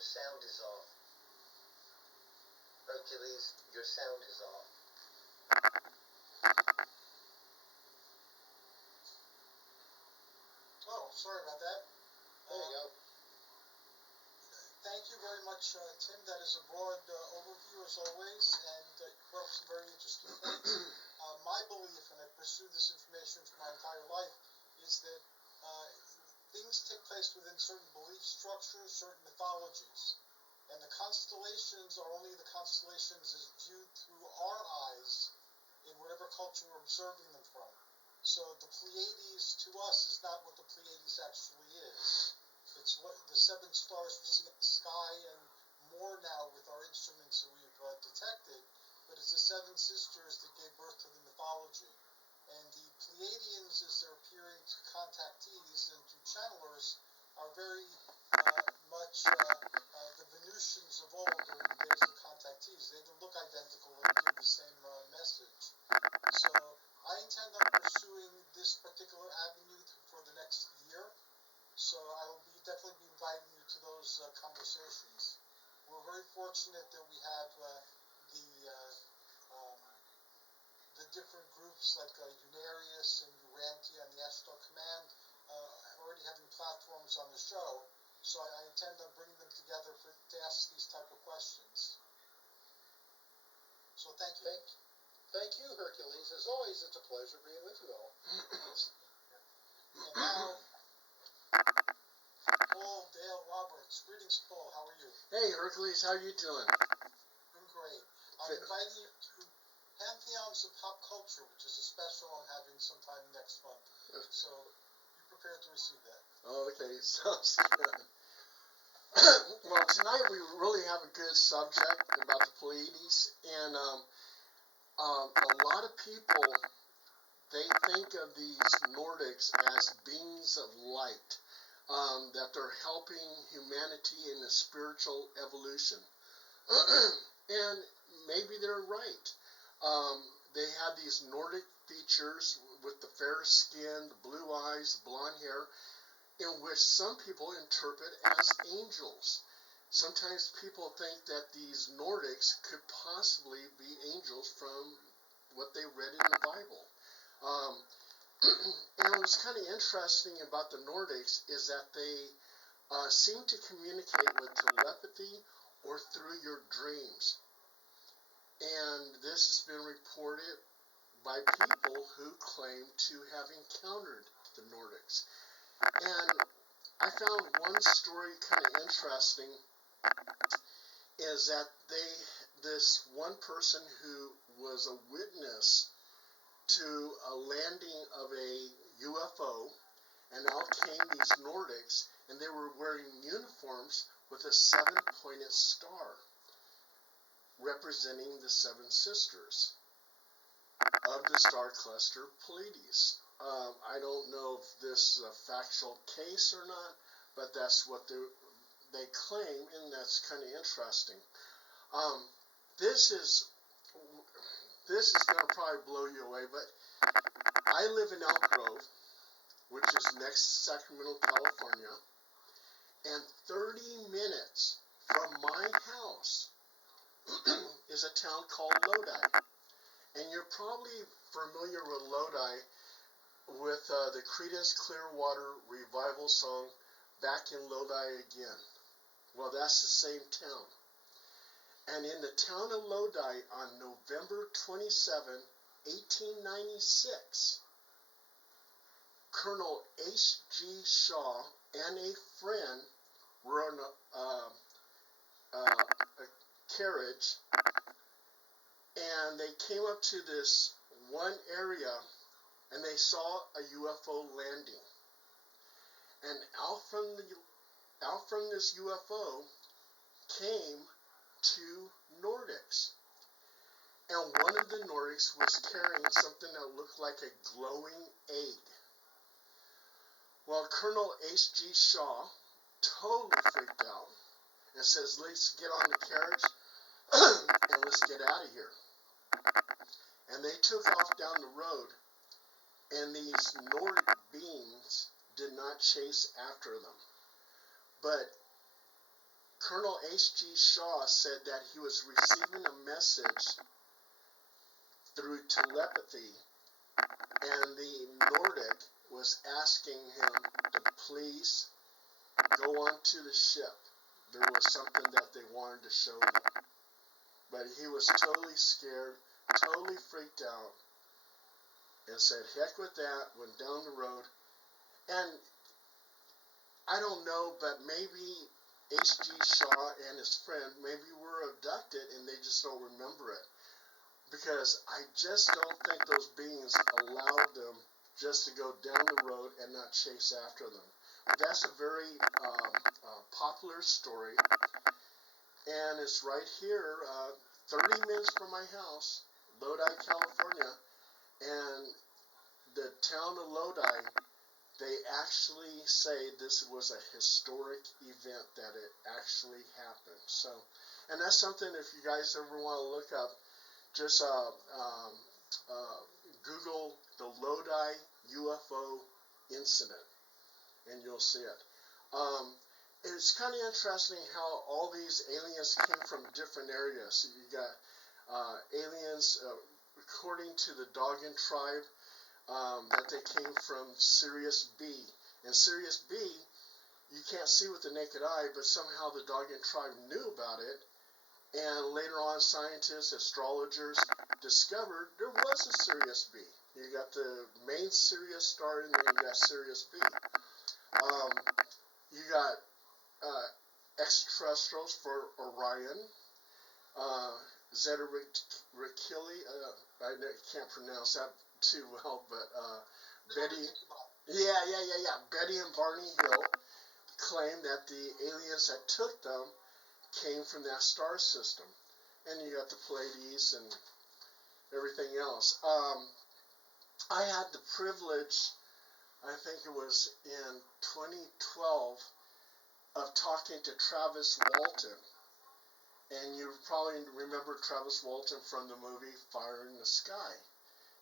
your sound is off. Hercules, your sound is off. Oh, sorry about that. There you go. Thank you very much, Tim. That is a broad overview, as always, and you brought up some very interesting points. My belief, and I've pursued this information for my entire life, is that things take place within certain belief structures, certain mythologies. And the constellations are only the constellations as viewed through our eyes in whatever culture we're observing them from. So the Pleiades to us is not what the Pleiades actually is. It's what the 7 stars we see in the sky and more now with our instruments that we've detected, but it's the 7 sisters that gave birth to the mythology. And the Pleiadians, as they're appearing to contactees and to channelers, are very much the Venusians of old during the days of contactees. They look identical and give the same message. So I intend on pursuing this particular avenue for the next year. So I will definitely be inviting you to those conversations. We're very fortunate that we have the different groups like Unarius and Urantia and the Astral Command already having platforms on the show. So I intend on bringing them together to ask these type of questions. So thank you. Thank you, Hercules. As always, it's a pleasure being with you all. And now, Paul Dale Roberts. Greetings, Paul. How are you? Hey, Hercules. How you doing? I'm great. I'm inviting you to Pantheons of Pop Culture, which is a special I'm having sometime next month. So be prepared to receive that. Okay, sounds good. Well, tonight we really have a good subject about the Pleiades, and a lot of people, they think of these Nordics as beings of light, that they're helping humanity in a spiritual evolution. And maybe they're right. They have these Nordic features with the fair skin, the blue eyes, the blonde hair, in which some people interpret as angels. Sometimes people think that these Nordics could possibly be angels from what they read in the Bible. And what's kind of interesting about the Nordics is that they seem to communicate with telepathy or through your dreams. And this has been reported by people who claim to have encountered the Nordics. And I found one story kind of interesting, is that this one person who was a witness to a landing of a UFO, and out came these Nordics, and they were wearing uniforms with a 7-pointed star, representing the 7 sisters of the star cluster Pleiades. I don't know if this is a factual case or not, but that's what they claim, and that's kind of interesting. This is going to probably blow you away, but I live in Elk Grove, which is next to Sacramento, California, and 30 minutes from my house is a town called Lodi. And you're probably familiar with Lodi with the Creedence Clearwater Revival song, Back in Lodi Again. Well, that's the same town. And in the town of Lodi on November 27, 1896, Colonel H.G. Shaw and a friend were on a carriage, and they came up to this one area, and they saw a UFO landing. And out from this UFO came 2 Nordics. And one of the Nordics was carrying something that looked like a glowing egg. Well, Colonel H.G. Shaw totally freaked out and says, let's get on the carriage and let's get out of here. And they took off down the road, and these Nordic beings did not chase after them. But Colonel H.G. Shaw said that he was receiving a message through telepathy, and the Nordic was asking him to please go onto the ship. There was something that they wanted to show them. But he was totally scared, totally freaked out, and said, heck with that, went down the road. And I don't know, but maybe H.G. Shaw and his friend maybe were abducted and they just don't remember it. Because I just don't think those beings allowed them just to go down the road and not chase after them. But that's a very popular story. And it's right here, 30 minutes from my house, Lodi, California. And the town of Lodi, they actually say this was a historic event, that it actually happened. So, and that's something, if you guys ever want to look up, just Google the Lodi UFO incident, and you'll see it. It's kind of interesting how all these aliens came from different areas. So you got aliens, according to the Dogon tribe, that they came from Sirius B. And Sirius B, you can't see with the naked eye, but somehow the Dogon tribe knew about it. And later on, scientists, astrologers discovered there was a Sirius B. You got the main Sirius star, and then you got Sirius B. You got extraterrestrials for Orion, Zeta Reticuli. I can't pronounce that too well, but Betty. Yeah. Betty and Barney Hill claim that the aliens that took them came from that star system. And you got the Pleiades and everything else. I had the privilege, I think it was in 2012, of talking to Travis Walton. And you probably remember Travis Walton from the movie Fire in the Sky.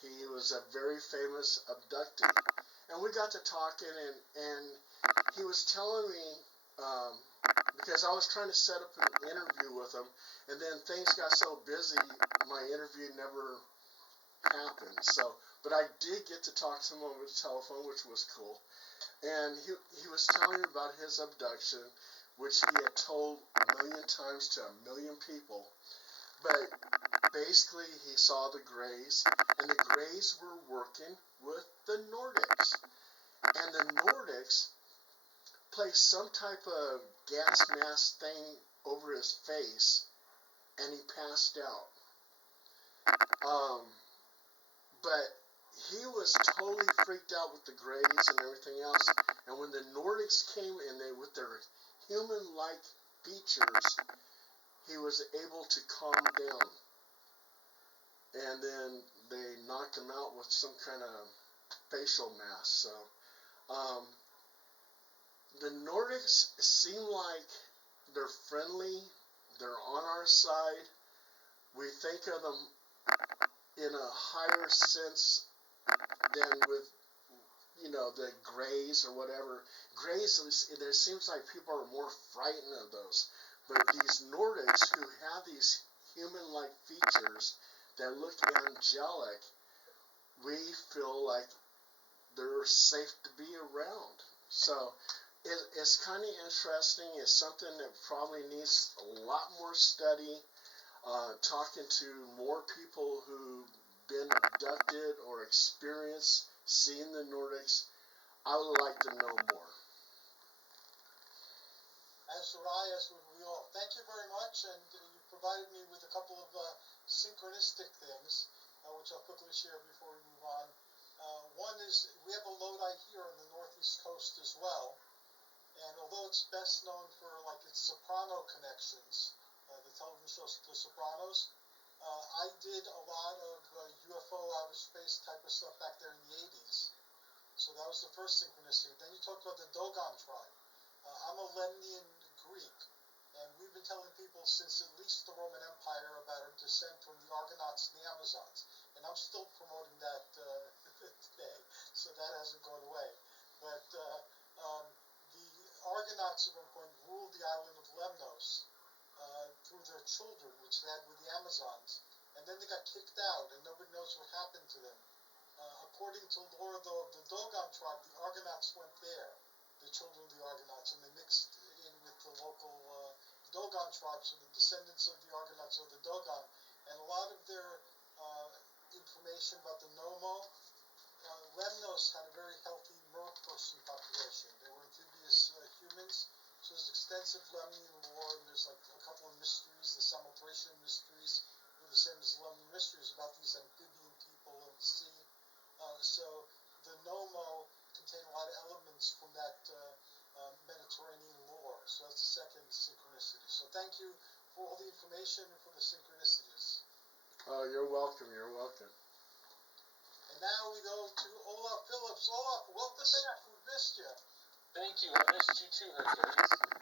He was a very famous abductee. And we got to talking, and he was telling me, because I was trying to set up an interview with him, and then things got so busy, my interview never happened. So, but I did get to talk to him over the telephone, which was cool. And he was telling me about his abduction, which he had told a million times to a million people. But basically, he saw the Greys, and the Greys were working with the Nordics. And the Nordics placed some type of gas mask thing over his face, and he passed out. But he was totally freaked out with the Greys and everything else. And when the Nordics came in, they with their human-like features, he was able to calm down. And then they knocked him out with some kind of facial mask. So, the Nordics seem like they're friendly, they're on our side. We think of them in a higher sense than with, the Greys or whatever. Greys, it seems like people are more frightened of those. But these Nordics who have these human-like features that look angelic, we feel like they're safe to be around. So it's kind of interesting. It's something that probably needs a lot more study. Talking to more people who've been abducted or experienced seeing the Nordics, I would like to know more. As would I, as would we all. Thank you very much, and you provided me with a couple of synchronistic things, which I'll quickly share before we move on. One is, we have a Lodi here on the northeast coast as well, and although it's best known for its soprano connections, the television show The Sopranos, I did a lot of UFO outer space type of stuff back there in the 80s. So that was the first synchronicity. Then you talked about the Dogon tribe. I'm a Lemnian Greek, and we've been telling people since at least the Roman Empire about our descent from the Argonauts and the Amazons. And I'm still promoting that today, so that hasn't gone away. But the Argonauts at one point ruled the island of Lemnos through their children, which they had with the Amazons, and then they got kicked out, and nobody knows what happened to them. According to lore, though, of the Dogon tribe, the Argonauts went there, the children of the Argonauts, and they mixed in with the local Dogon tribes, so the descendants of the Argonauts are the Dogon, and a lot of their information about the Nomo, Lemnos had a very healthy merperson population. They were amphibious humans, so there's extensive Lemnian lore, and there's like a couple of mysteries, the Samothracian mysteries, were the same as Lemnian mysteries about these amphibian people in the sea. So the Nomo contain a lot of elements from that Mediterranean lore. So that's the second synchronicity. So thank you for all the information and for the synchronicities. Oh, you're welcome. You're welcome. And now we go to Olaf Phillips. Olaf, welcome back. We missed you. Thank you. I missed you too, Hercules.